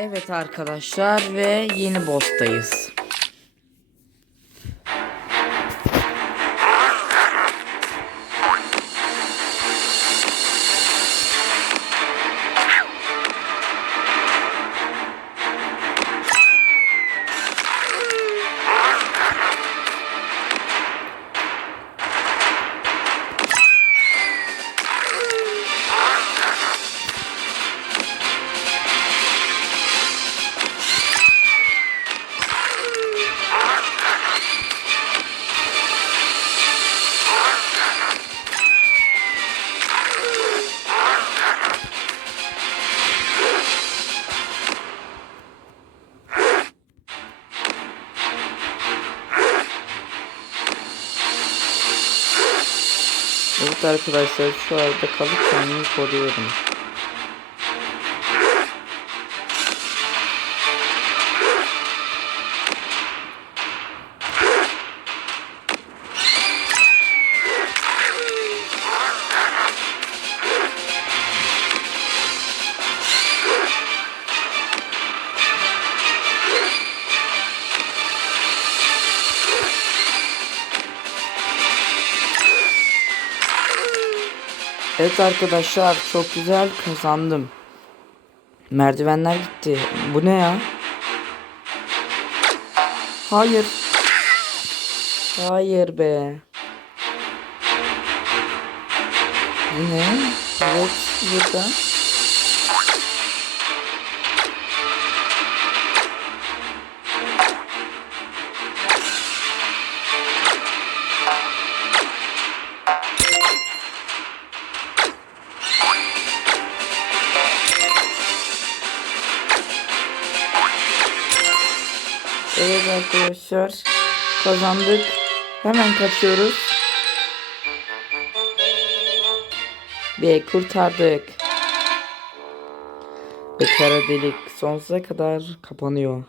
Evet arkadaşlar ve yeni boss'tayız. Arkadaşlar şu arada kalıp kendimi koruyorum. Evet arkadaşlar çok güzel kazandım. Merdivenler gitti. Bu ne ya? Hayır. Hayır be. Bu ne? Evet burada. Arkadaşlar kazandık. Hemen kaçıyoruz. Ve kurtardık. Ve kara delik sonsuza kadar kapanıyor.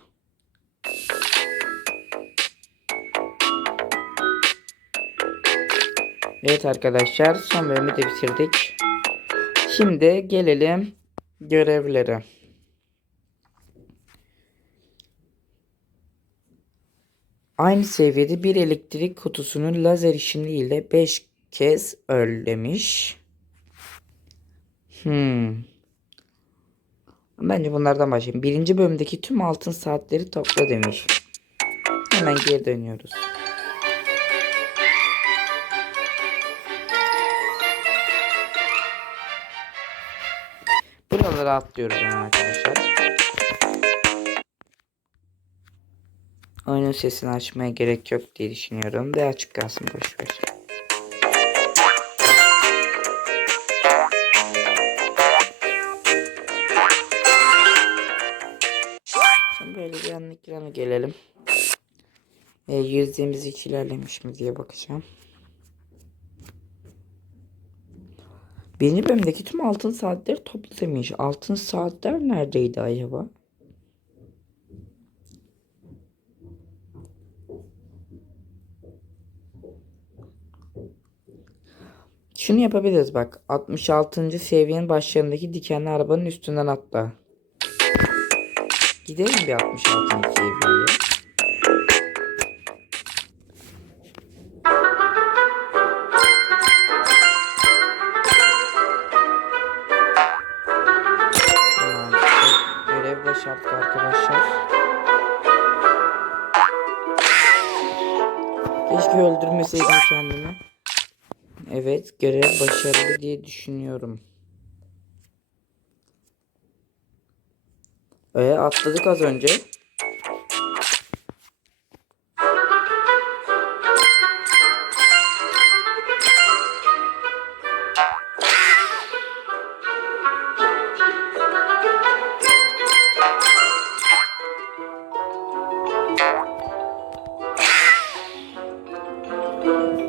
Evet arkadaşlar son bölümü de bitirdik. Şimdi gelelim görevlere. Aynı seviyede bir elektrik kutusunun lazer ile 5 kez öl demiş. Hmm. Bence bunlardan başlayayım. Birinci bölümdeki tüm altın saatleri topla demiş. Hemen geri dönüyoruz. Buraları atlıyoruz hemen arkadaşlar. Oyunun sesini açmaya gerek yok diye düşünüyorum ve açık kalsın boş ver. Şimdi böyle bir an ekrana gelelim. E, yüzdemiz hiç ilerlemiş mi diye bakacağım. Birinci bölümdeki tüm altın saatleri topla demiş. Altın saatler neredeydi acaba? Şunu yapabiliriz bak. 66. seviyenin başlarındaki dikenli arabanın üstünden atla. Gidelim bir 66. seviyeye. Görev başarılı diye düşünüyorum. Ee, atladık az önce.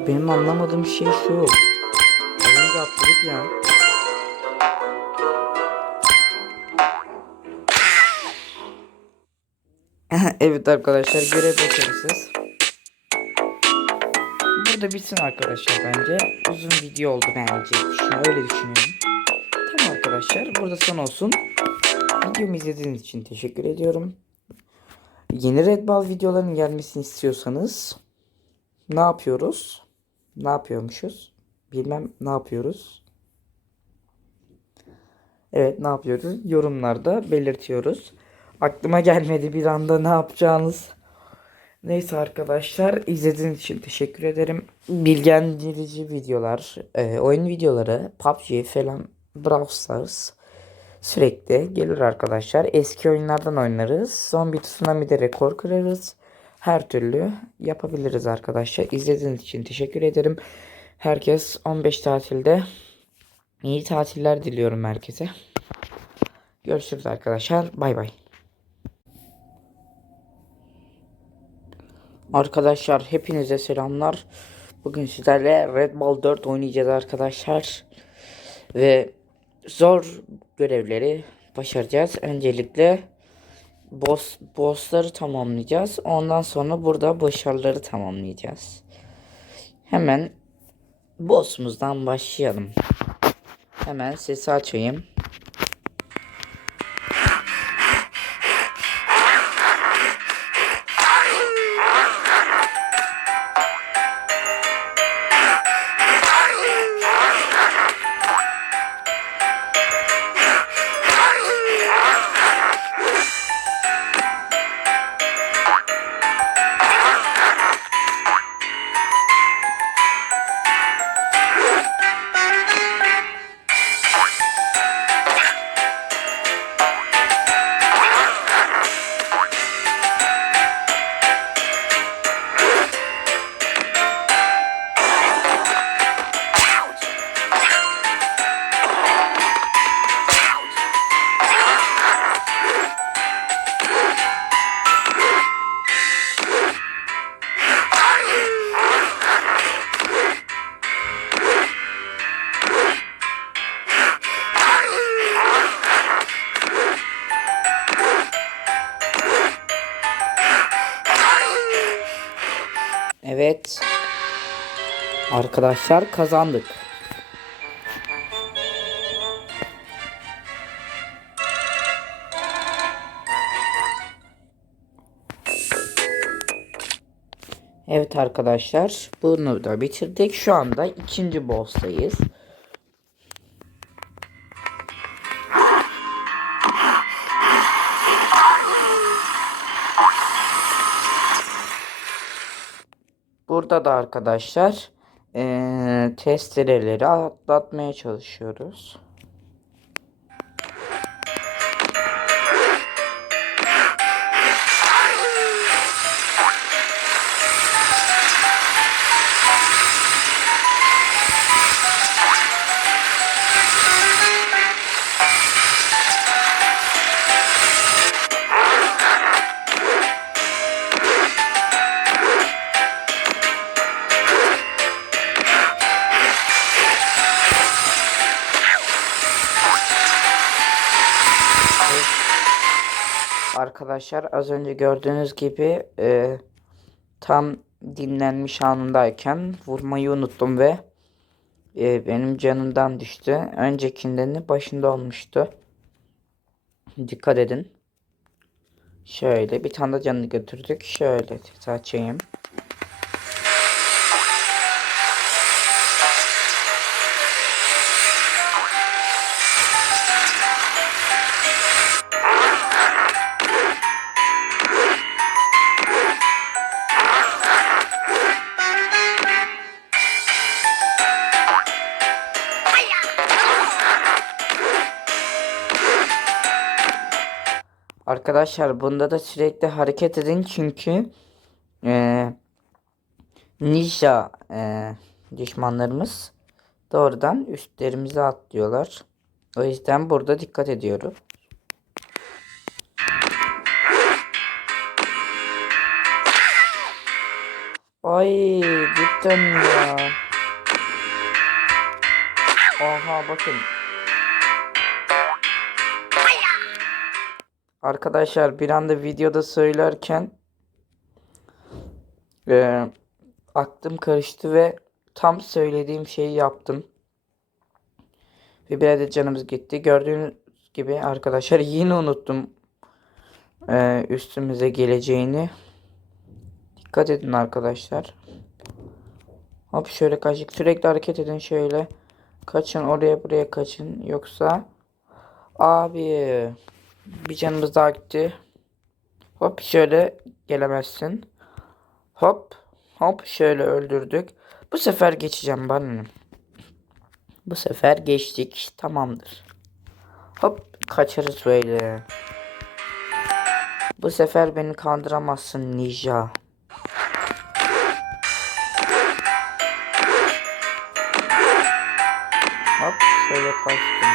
Benim anlamadığım şey şu. Atladık ya. evet arkadaşlar görev başarısız. Burada bitsin arkadaşlar bence. Uzun video oldu bence. Şunu öyle düşünüyorum. Tamam arkadaşlar burada son olsun. Videomu izlediğiniz için teşekkür ediyorum. Yeni Red Ball videolarının gelmesini istiyorsanız ne yapıyoruz? Ne yapıyormuşuz? Bilmem ne yapıyoruz. Evet ne yapıyoruz? Yorumlarda belirtiyoruz. Aklıma gelmedi bir anda ne yapacağınız. Neyse arkadaşlar izlediğiniz için teşekkür ederim. Bilgilendirici videolar, e, oyun videoları, PUBG falan, Brawl Stars sürekli gelir arkadaşlar. Eski oyunlardan oynarız. Zombie Tsunami'de rekor kırarız. Her türlü yapabiliriz arkadaşlar. İzlediğiniz için teşekkür ederim. Herkes 15 tatilde iyi tatiller diliyorum herkese. Görüşürüz arkadaşlar. Bay bay. Arkadaşlar hepinize selamlar. Bugün sizlerle Red Ball 4 oynayacağız arkadaşlar. Ve zor görevleri başaracağız. Öncelikle boss bossları tamamlayacağız. Ondan sonra burada başarıları tamamlayacağız. Hemen boss'umuzdan başlayalım. Hemen sesi açayım. Evet. Arkadaşlar kazandık. Evet arkadaşlar bunu da bitirdik. Şu anda ikinci boss'tayız. Burada da arkadaşlar eee testereleri atlatmaya çalışıyoruz. Arkadaşlar az önce gördüğünüz gibi e, tam dinlenmiş anındayken vurmayı unuttum ve e, benim canımdan düştü. Öncekinden de başında olmuştu. Dikkat edin. Şöyle bir tane de canını götürdük. Şöyle tekrar Arkadaşlar bunda da sürekli hareket edin çünkü eee ninja eee, düşmanlarımız doğrudan üstlerimize atlıyorlar. O yüzden burada dikkat ediyorum. Ay cidden ya. Oha bakın. Arkadaşlar bir anda videoda söylerken e, aklım karıştı ve tam söylediğim şeyi yaptım. Ve biraz da canımız gitti. Gördüğünüz gibi arkadaşlar yine unuttum ee, üstümüze geleceğini. Dikkat edin arkadaşlar. Hop şöyle kaçık sürekli hareket edin şöyle. Kaçın oraya buraya kaçın yoksa abi bir canımız daha gitti. Hop şöyle gelemezsin. Hop hop şöyle öldürdük. Bu sefer geçeceğim bana. Bu sefer geçtik. Tamamdır. Hop kaçarız böyle. Bu sefer beni kandıramazsın ninja. Hop şöyle kaçtım.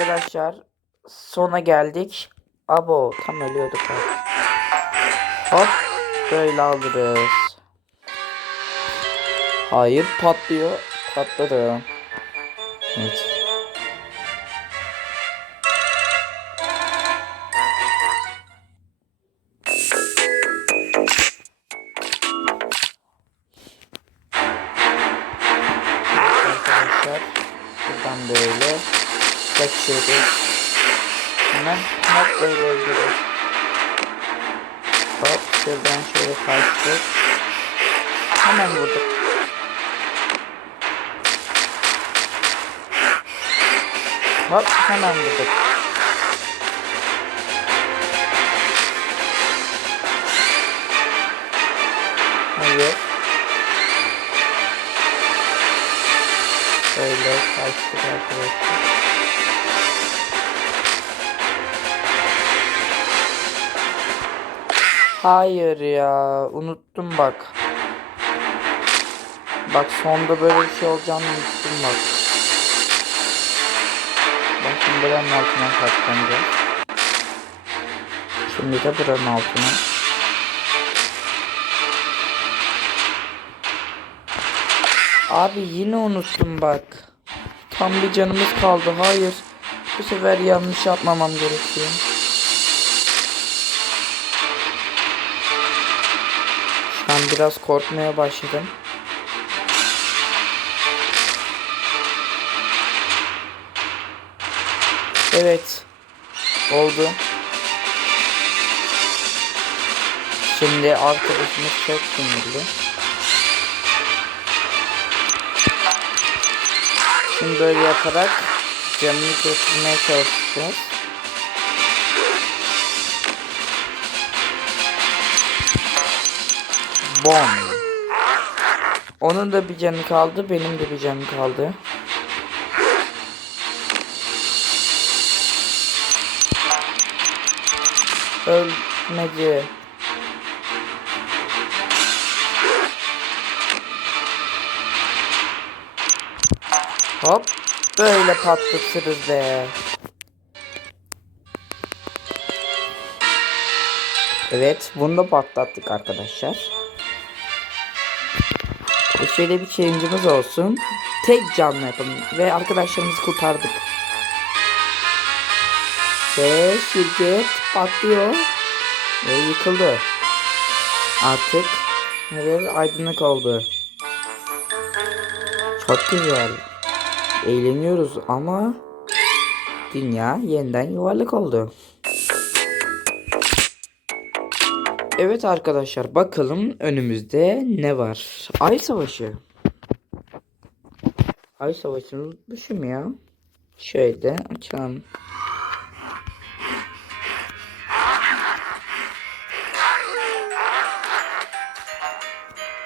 Arkadaşlar sona geldik. Abo tam ölüyorduk bak. Hop böyle alırız. Hayır patlıyor. Patladı. Evet. Arkadaşlar buradan böyle kaçıyoruz. Hemen hop böyle öldürürüz. Hop şuradan şöyle kaçtık. Hemen vurduk. Hop hemen vurduk. Hayır. Böyle kaçtık arkadaşlar. Hayır ya unuttum bak. Bak sonda böyle bir şey olacağını unuttum bak. Bak şimdi buranın altına saklanacağız. Şimdi de buranın altına. Abi yine unuttum bak. Tam bir canımız kaldı. Hayır. Bu sefer yanlış yapmamam gerekiyor. An biraz korkmaya başladım. Evet. Oldu. Şimdi arkadaşımız çok sinirli. Şimdi böyle yaparak canını götürmeye çalışacağız. Bom. Onun da bir canı kaldı, benim de bir canım kaldı. Ölmedi. Hop. Böyle patlatırız be. Evet. Bunu da patlattık arkadaşlar. Ve şöyle bir challenge'ımız olsun. Tek canlı yapalım. Ve arkadaşlarımızı kurtardık. Ve şirket patlıyor. Ve yıkıldı. Artık her yer aydınlık oldu. Çok güzel. Eğleniyoruz ama dünya yeniden yuvarlak oldu. Evet arkadaşlar bakalım önümüzde ne var? Ay Savaşı. Ay Savaşı'nı unutmuşum ya. Şöyle açalım.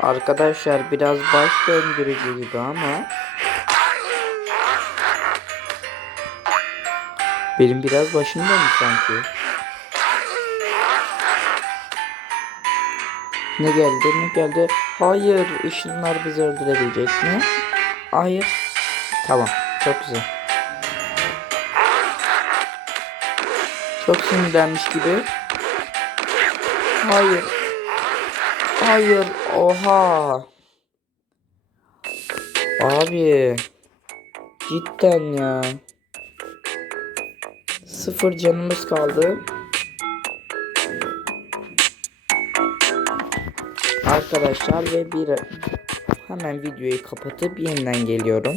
Arkadaşlar biraz baş döndürücü gibi ama benim biraz başım döndü sanki. Ne geldi ne geldi? Hayır ışınlar bizi öldürebilecek mi? Hayır. Tamam çok güzel. Çok sinirlenmiş gibi. Hayır. Hayır. Oha. Abi. Cidden ya. Sıfır canımız kaldı. Arkadaşlar ve bir hemen videoyu kapatıp yeniden geliyorum.